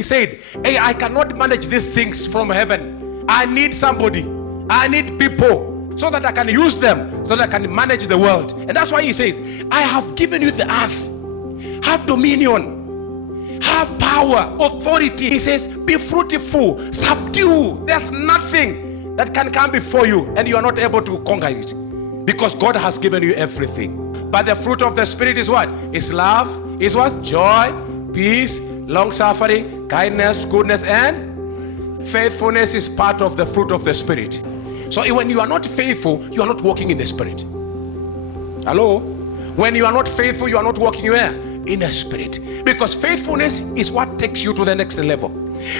He said, hey, I cannot manage these things from heaven. I need somebody. I need people so that I can use them, so that I can manage the world. And that's why he says, I have given you the earth. Have dominion. Have power, authority. He says, be fruitful, subdue. There's nothing that can come before you and you are not able to conquer it, because God has given you everything. But the fruit of the Spirit is what? Is love, is what? Joy, peace, long-suffering, kindness, goodness, and faithfulness is part of the fruit of the Spirit. So when you are not faithful, you are not walking in the Spirit. Hello? When you are not faithful, you are not walking where? In the Spirit. Because faithfulness is what takes you to the next level.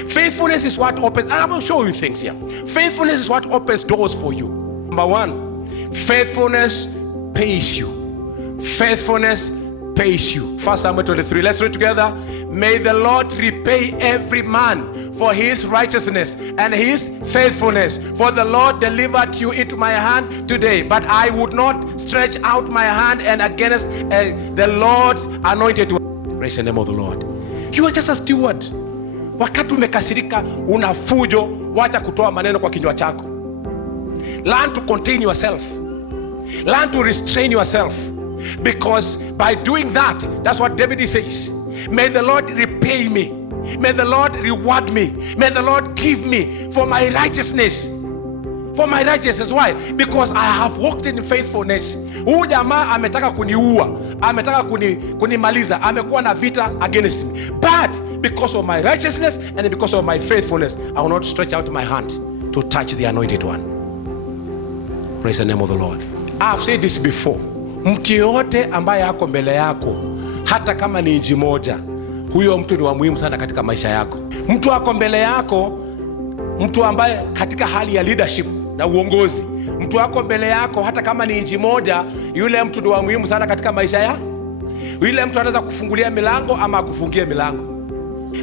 Faithfulness is what opens, and I'm going to show you things here. Faithfulness is what opens doors for you. Number one, faithfulness pays you. Faithfulness pays you. 1 Samuel 23. Let's read together. May the Lord repay every man for his righteousness and his faithfulness. For the Lord delivered you into my hand today, but I would not stretch out my hand and against the Lord's anointed one. Praise the name of the Lord. You are just a steward. Wakati umekasirika, una fujo, wacha kutoa maneno kwa kinywa chako. Learn to contain yourself. Learn to restrain yourself. Because by doing that, that's what David says. May the Lord repay me. May the Lord reward me. May the Lord give me for my righteousness. For my righteousness. Why? Because I have walked in faithfulness. Huyu jamaa ametaka kuniua, ametaka kunimaliza, amekuwa na vita against me. But because of my righteousness and because of my faithfulness, I will not stretch out my hand to touch the anointed one. Praise the name of the Lord. I have said this before. Mtu yote ambaye yako mbele yako, hata kama ni inji moja, huyo mtu ni wa muhimu sana katika maisha yako. Mtu wako mbele yako, mtu ambaye katika hali ya leadership na uongozi, mtu wako mbele yako, hata kama ni inji moja, yule mtu ni wa muhimu sana katika maisha ya. Yule mtu anaweza kufungulia milango ama akufungie milango.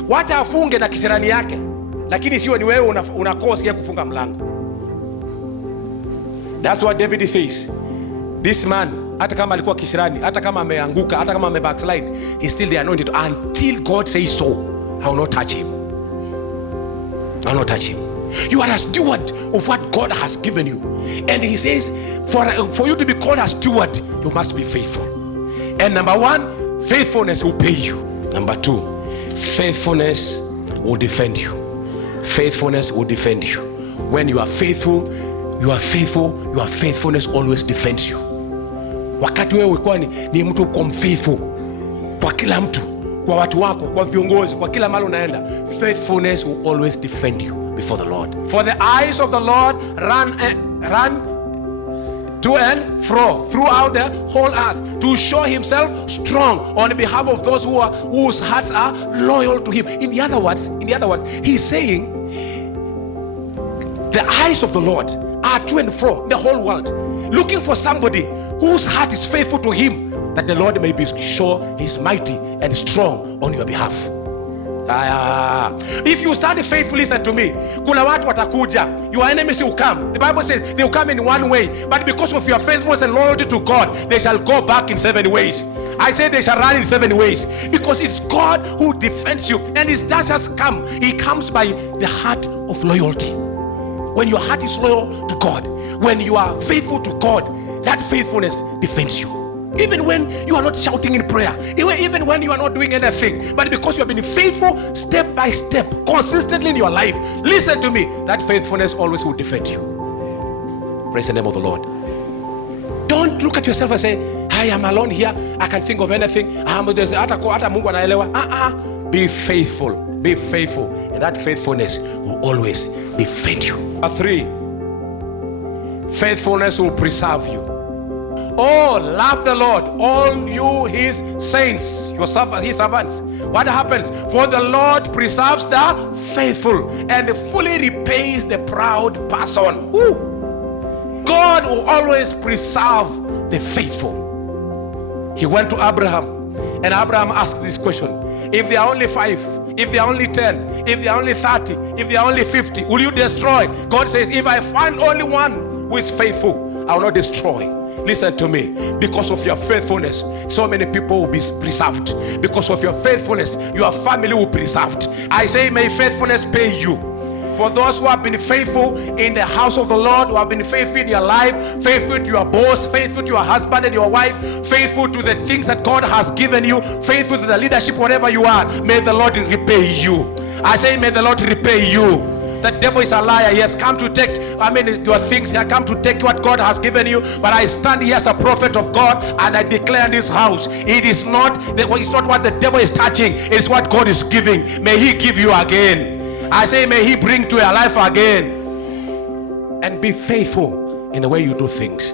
Wacha afunge na kisirani yake, lakini sio ni wewe unakosa kufunga mlango. That's what David says. This man, hata kama alikuwa kisirani, hata kama ameanguka, hata kama backslide, he's still the anointed. Until God says so, I will not touch him. I will not touch him. You are a steward of what God has given you. And he says, for you to be called a steward, you must be faithful. And number one, faithfulness will pay you. Number two, faithfulness will defend you. Faithfulness will defend you. When you are faithful, your faithfulness always defends you. Wakati wewe ulikuwa ni mtu uko faithful kwa kila mtu, kwa watu wako, kwa viongozi, kwa kila mahali unaenda, faithfulness will always defend you before the Lord. For the eyes of the Lord run to and fro throughout the whole earth to show himself strong on behalf of those whose hearts are loyal to him. In the other words, he's saying the eyes of the Lord are to and fro in the whole world, looking for somebody whose heart is faithful to him, that the Lord may be sure he's mighty and strong on your behalf. If you stand faithfully, listen to me, kuna watu watakuja, your enemies will come. The Bible says they will come in one way, but because of your faithfulness and loyalty to God, they shall go back in 7 ways. I say they shall run in 7 ways, because it's God who defends you, and it does just come. He comes by the heart of loyalty. When your heart is loyal to God, when you are faithful to God, that faithfulness defends you. Even when you are not shouting in prayer, even when you are not doing anything, but because you have been faithful step by step, consistently in your life, listen to me, that faithfulness always will defend you. Praise the name of the Lord. Don't look at yourself and say, I am alone here, I can think of anything, hata Mungu anaelewa. Be faithful, and that faithfulness will always defend you. Number 3, faithfulness will preserve you. Oh, love the Lord, all you his saints, his servants. What happens? For the Lord preserves the faithful and fully repays the proud person. God will always preserve the faithful. He went to Abraham, and Abraham asked this question: if there are only 5, if there are only 10, if there are only 30, if there are only 50, will you destroy? God says, if I find only one who is faithful, I will not destroy. Listen to me. Because of your faithfulness, so many people will be preserved. Because of your faithfulness, your family will be preserved. I say, may faithfulness pay you. For those who have been faithful in the house of the Lord, who have been faithful in your life, faithful to your boss, faithful to your husband and your wife, faithful to the things that God has given you, faithful to the leadership, whatever you are, may the Lord repay you. I say, may the Lord repay you. The devil is a liar. He has come to take, your things. He has come to take what God has given you. But I stand here as a prophet of God, and I declare in this house, it's not what the devil is touching, it's what God is giving. May he give you again. I say, may he bring to your life again. And be faithful in the way you do things.